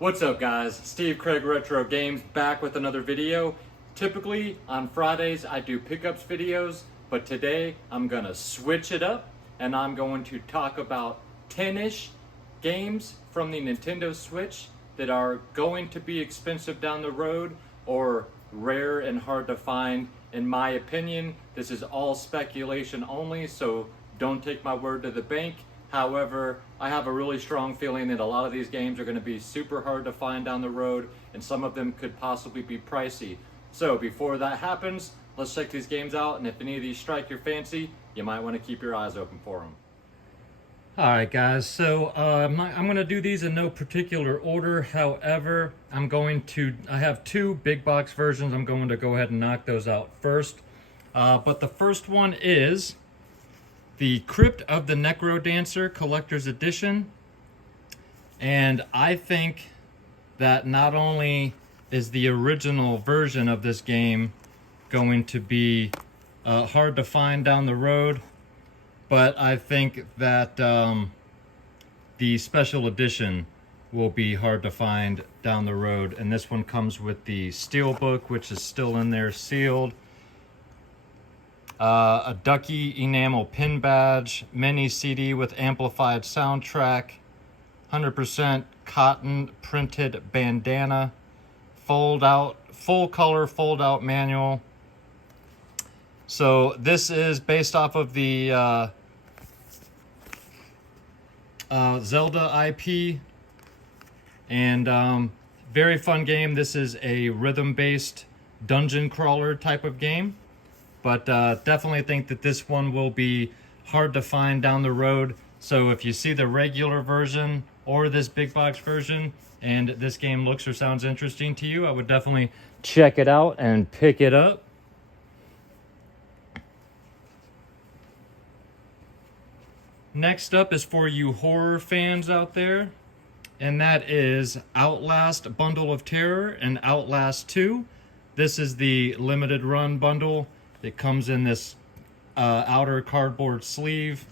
What's up guys, Steve Craig Retro Games back with another video. Typically on Fridays I do pickups videos, but today I'm gonna switch it up and I'm going to talk about 10-ish games from the Nintendo Switch that are going to be expensive down the road or rare and hard to find. In my opinion, this is all speculation only, so don't take my word to the bank. However, I have a really strong feeling that a lot of these games are going to be super hard to find down the road, and some of them could possibly be pricey. So before that happens, let's check these games out, and if any of these strike your fancy, you might want to keep your eyes open for them. Alright guys, so I'm going to do these in no particular order. However, I have two big box versions. I'm going to go ahead and knock those out first. But the first one is the Crypt of the Necro Dancer Collector's Edition. And I think that not only is the original version of this game going to be hard to find down the road, but I think that the special edition will be hard to find down the road. And this one comes with the steelbook, which is still in there sealed. A Ducky enamel pin badge, mini CD with amplified soundtrack, 100% cotton printed bandana, full color fold out manual. So this is based off of the Zelda IP, and very fun game. This is a rhythm-based dungeon crawler type of game. But definitely think that this one will be hard to find down the road. So if you see the regular version or this big box version and this game looks or sounds interesting to you, I would definitely check it out and pick it up. Next up is for you horror fans out there, and that is Outlast Bundle of Terror and Outlast 2. This is the limited run bundle. It comes in this outer cardboard sleeve.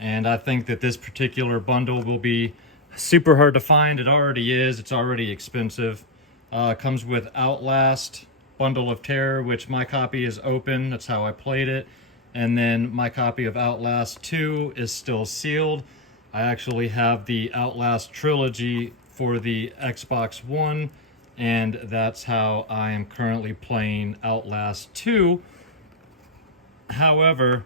And I think that this particular bundle will be super hard to find. It already is. It's already expensive. Comes with Outlast Bundle of Terror, which my copy is open. That's how I played it. And then my copy of Outlast 2 is still sealed. I actually have the Outlast trilogy for the Xbox One, and that's how I am currently playing Outlast 2. However,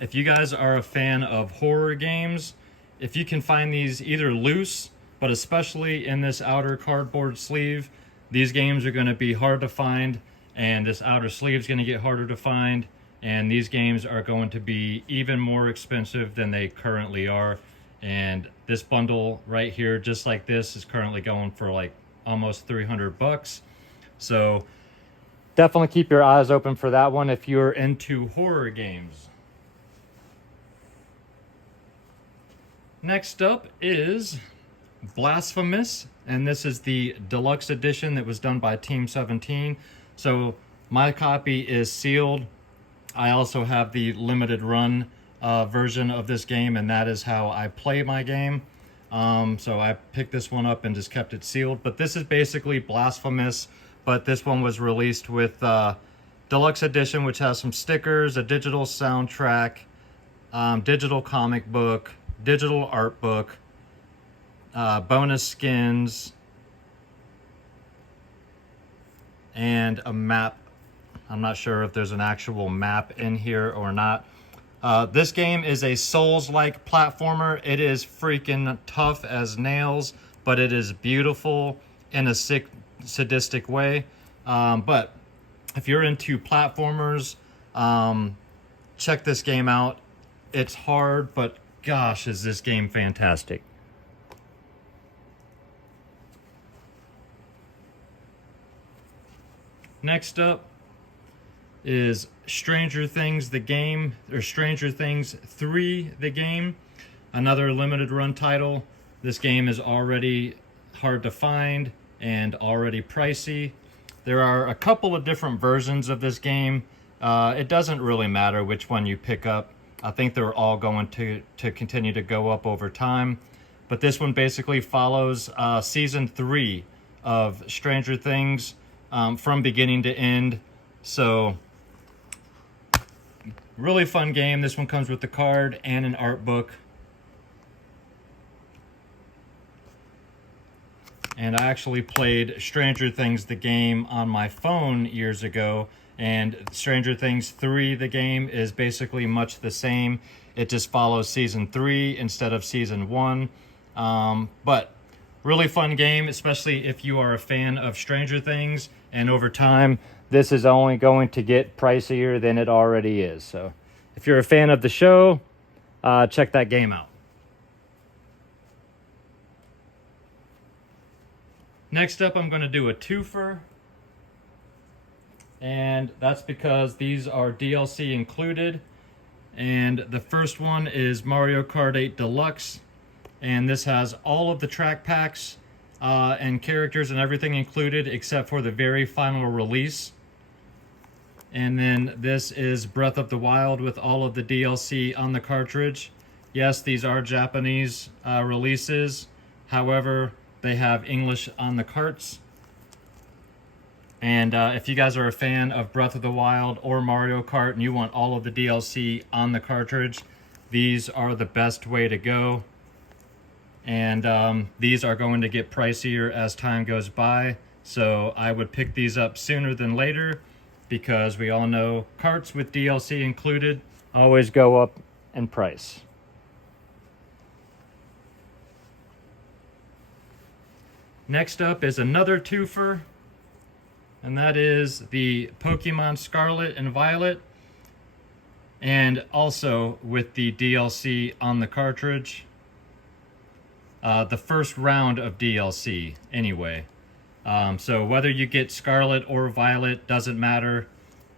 if you guys are a fan of horror games, if you can find these either loose, but especially in this outer cardboard sleeve, these games are going to be hard to find, and this outer sleeve is going to get harder to find, and these games are going to be even more expensive than they currently are. And this bundle right here, just like this, is currently going for like almost $300. So definitely keep your eyes open for that one if you're into horror games. Next up is Blasphemous, and this is the deluxe edition that was done by Team 17. So my copy is sealed. I also have the limited run version of this game, and that is how I play my game. So I picked this one up and just kept it sealed. But this is basically Blasphemous, but this one was released with Deluxe Edition, which has some stickers, a digital soundtrack, digital comic book, digital art book, bonus skins, and a map. I'm not sure if there's an actual map in here or not. This game is a Souls-like platformer. It is freaking tough as nails, but it is beautiful in a sick, sadistic way. But if you're into platformers, check this game out. It's hard, but gosh, is this game fantastic. Next up is Stranger Things the game, or Stranger Things 3 the game, another limited run title. This game is already hard to find and already pricey. There are a couple of different versions of this game. It doesn't really matter which one you pick up. I think they're all going to continue to go up over time. but this one basically follows season 3 of Stranger Things from beginning to end. So really fun game. This one comes with the card and an art book. And I actually played Stranger Things the game on my phone years ago, and Stranger Things 3 the game is basically much the same. It just follows season 3 instead of season 1. But really fun game, especially if you are a fan of Stranger Things, and over time this is only going to get pricier than it already is. So if you're a fan of the show, check that game out. Next up, I'm going to do a twofer, and that's because these are DLC included. And the first one is Mario Kart 8 Deluxe, and this has all of the track packs and characters and everything included except for the very final release. And then this is Breath of the Wild with all of the DLC on the cartridge. Yes, these are Japanese releases, however, they have English on the carts. And if you guys are a fan of Breath of the Wild or Mario Kart and you want all of the DLC on the cartridge, these are the best way to go. And these are going to get pricier as time goes by, so I would pick these up sooner than later, because we all know carts with DLC included always go up in price. Next up is another twofer, and that is the Pokemon Scarlet and Violet, and also with the DLC on the cartridge. The first round of DLC, anyway. So whether you get Scarlet or Violet doesn't matter,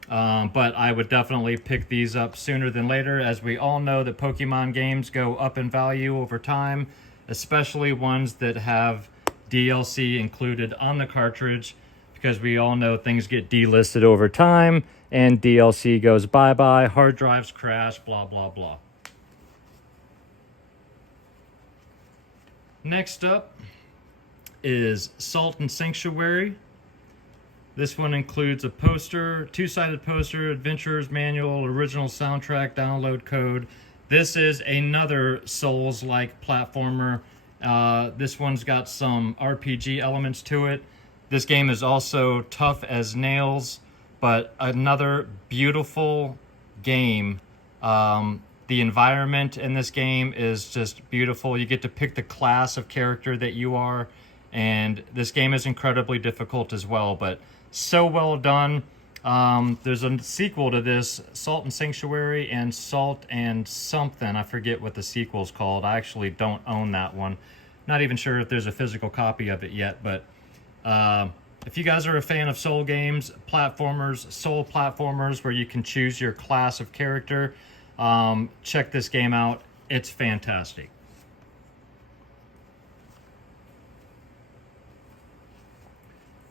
but I would definitely pick these up sooner than later, as we all know that Pokemon games go up in value over time, especially ones that have DLC included on the cartridge, because we all know things get delisted over time and DLC goes bye-bye, hard drives crash, blah, blah, blah. Next up is Salt and Sanctuary. This one includes a poster, two-sided poster, adventurer's manual, original soundtrack, download code. This is another Souls-like platformer. This one's got some RPG elements to it. This game is also tough as nails, but another beautiful game. The environment in this game is just beautiful. You get to pick the class of character that you are, and this game is incredibly difficult as well, but so well done. There's a sequel to this, Salt and Sanctuary and Salt and something. I forget what the sequel's called. I actually don't own that one. Not even sure if there's a physical copy of it yet, but if you guys are a fan of Soul games, platformers, Soul platformers where you can choose your class of character, check this game out. It's fantastic.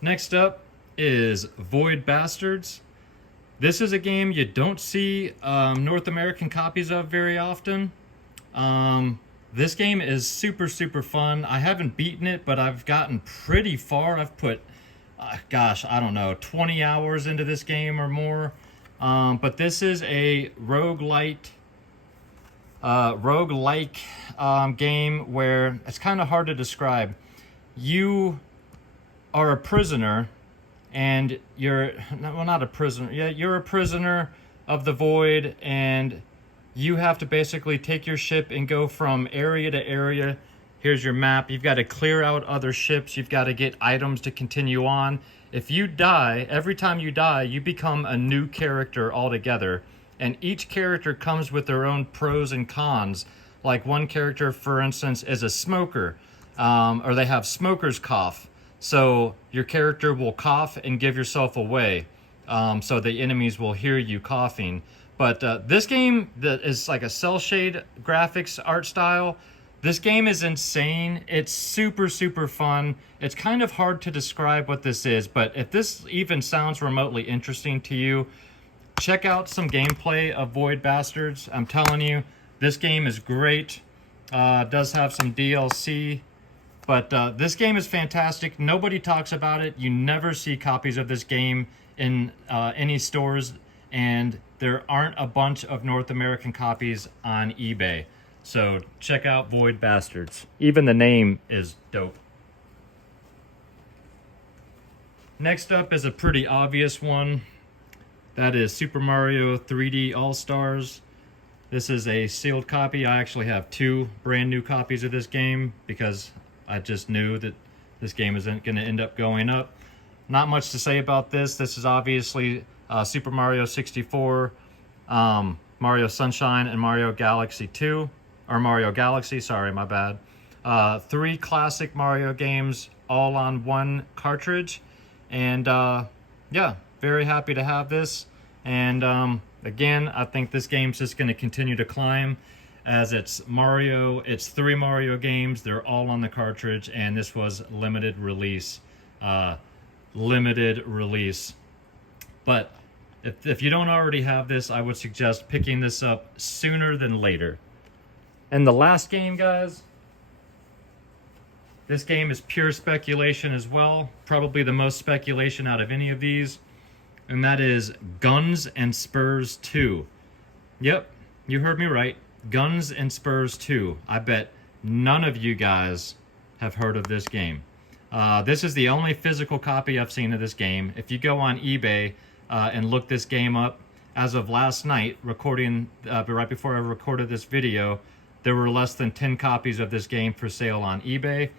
Next up is Void Bastards. This is a game you don't see North American copies of very often. This game is super, super fun. I haven't beaten it, but I've gotten pretty far. I've put, gosh, I don't know, 20 hours into this game or more. But this is a roguelike game where it's kind of hard to describe. You are a prisoner, and you're, well, not a prisoner. Yeah, you're a prisoner of the Void, and you have to basically take your ship and go from area to area. Here's your map. You've got to clear out other ships. You've got to get items to continue on. If you die, every time you die, you become a new character altogether. And each character comes with their own pros and cons. Like one character, for instance, is a smoker, or they have smoker's cough. So your character will cough and give yourself away, so the enemies will hear you coughing. But this game that is like a cell shade graphics art style, this game is insane. It's super, super fun. It's kind of hard to describe what this is, but if this even sounds remotely interesting to you, check out some gameplay of Void Bastards. I'm telling you, this game is great. Does have some DLC, but this game is fantastic. Nobody talks about it. You never see copies of this game in any stores, and there aren't a bunch of North American copies on eBay. So check out Void Bastards. Even the name is dope. Next up is a pretty obvious one. That is Super Mario 3D All-Stars. This is a sealed copy. I actually have 2 brand new copies of this game because I just knew that this game isn't going to end up going up. Not much to say about this. This is obviously Super Mario 64, Mario Sunshine, and Mario Galaxy 2. Or Mario Galaxy, sorry, my bad. 3 classic Mario games all on one cartridge. And yeah, very happy to have this. And again, I think this game's just going to continue to climb as it's 3 Mario games. They're all on the cartridge, and this was limited release. But if you don't already have this, I would suggest picking this up sooner than later. And the last game, guys, this game is pure speculation as well. Probably the most speculation out of any of these. And that is Guns and Spurs 2. Yep, you heard me right. Guns and Spurs 2. I bet none of you guys have heard of this game. This is the only physical copy I've seen of this game. If you go on eBay and look this game up, as of last night, right before I recorded this video, there were less than 10 copies of this game for sale on eBay.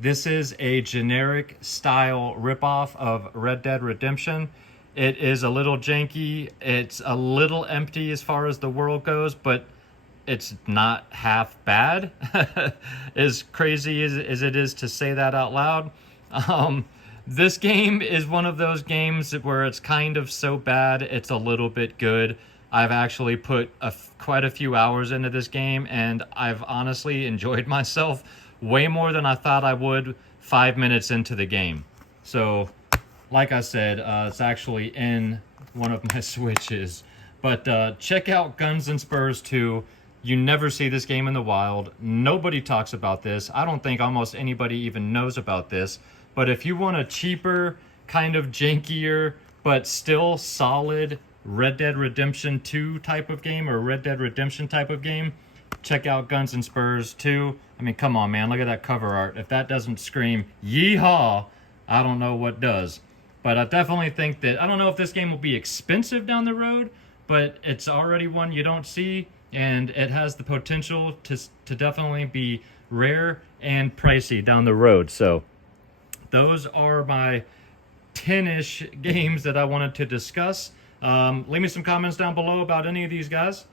This is a generic style ripoff of Red Dead Redemption. It is a little janky. It's a little empty as far as the world goes, but it's not half bad. As crazy as it is to say that out loud. This game is one of those games where it's kind of so bad it's a little bit good. I've actually put quite a few hours into this game, and I've honestly enjoyed myself way more than I thought I would 5 minutes into the game. So, like I said, it's actually in one of my Switches. But check out Guns and Spurs 2. You never see this game in the wild. Nobody talks about this. I don't think almost anybody even knows about this. But if you want a cheaper, kind of jankier, but still solid Red Dead Redemption 2 type of game, or Red Dead Redemption type of game, check out Guns and Spurs 2. I mean, come on, man. Look at that cover art. If that doesn't scream yeehaw, I don't know what does. But I definitely think that, I don't know if this game will be expensive down the road, but it's already one you don't see, and it has the potential to definitely be rare and pricey down the road. So those are my 10-ish games that I wanted to discuss. Leave me some comments down below about any of these guys.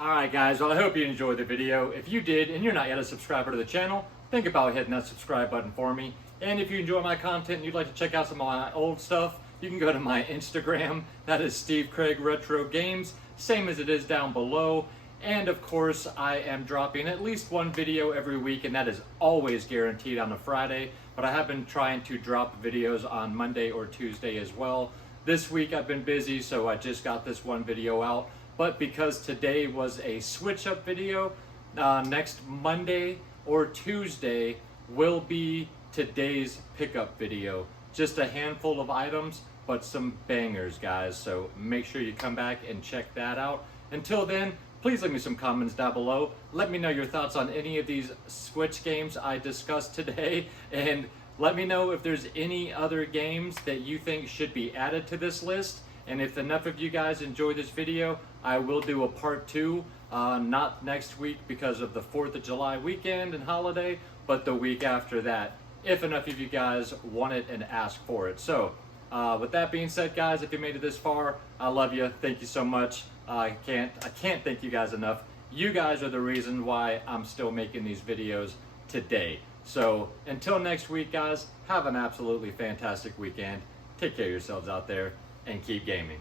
Alright guys, well I hope you enjoyed the video. If you did and you're not yet a subscriber to the channel, think about hitting that subscribe button for me. And if you enjoy my content and you'd like to check out some of my old stuff, you can go to my Instagram. That is Steve Craig Retro Games, same as it is down below. And of course, I am dropping at least one video every week, and that is always guaranteed on a Friday. But I have been trying to drop videos on Monday or Tuesday as well. This week I've been busy, so I just got this one video out. But because today was a switch up video, next Monday or Tuesday will be today's pickup video. Just a handful of items, but some bangers, guys. So make sure you come back and check that out. Until then, please leave me some comments down below. Let me know your thoughts on any of these Switch games I discussed today, and let me know if there's any other games that you think should be added to this list. And if enough of you guys enjoy this video, I will do a part 2, not next week because of the 4th of July weekend and holiday, but the week after that, if enough of you guys want it and ask for it. So, with that being said, guys, if you made it this far, I love you. Thank you so much. I can't thank you guys enough. You guys are the reason why I'm still making these videos today. So until next week, guys, have an absolutely fantastic weekend. Take care of yourselves out there and keep gaming.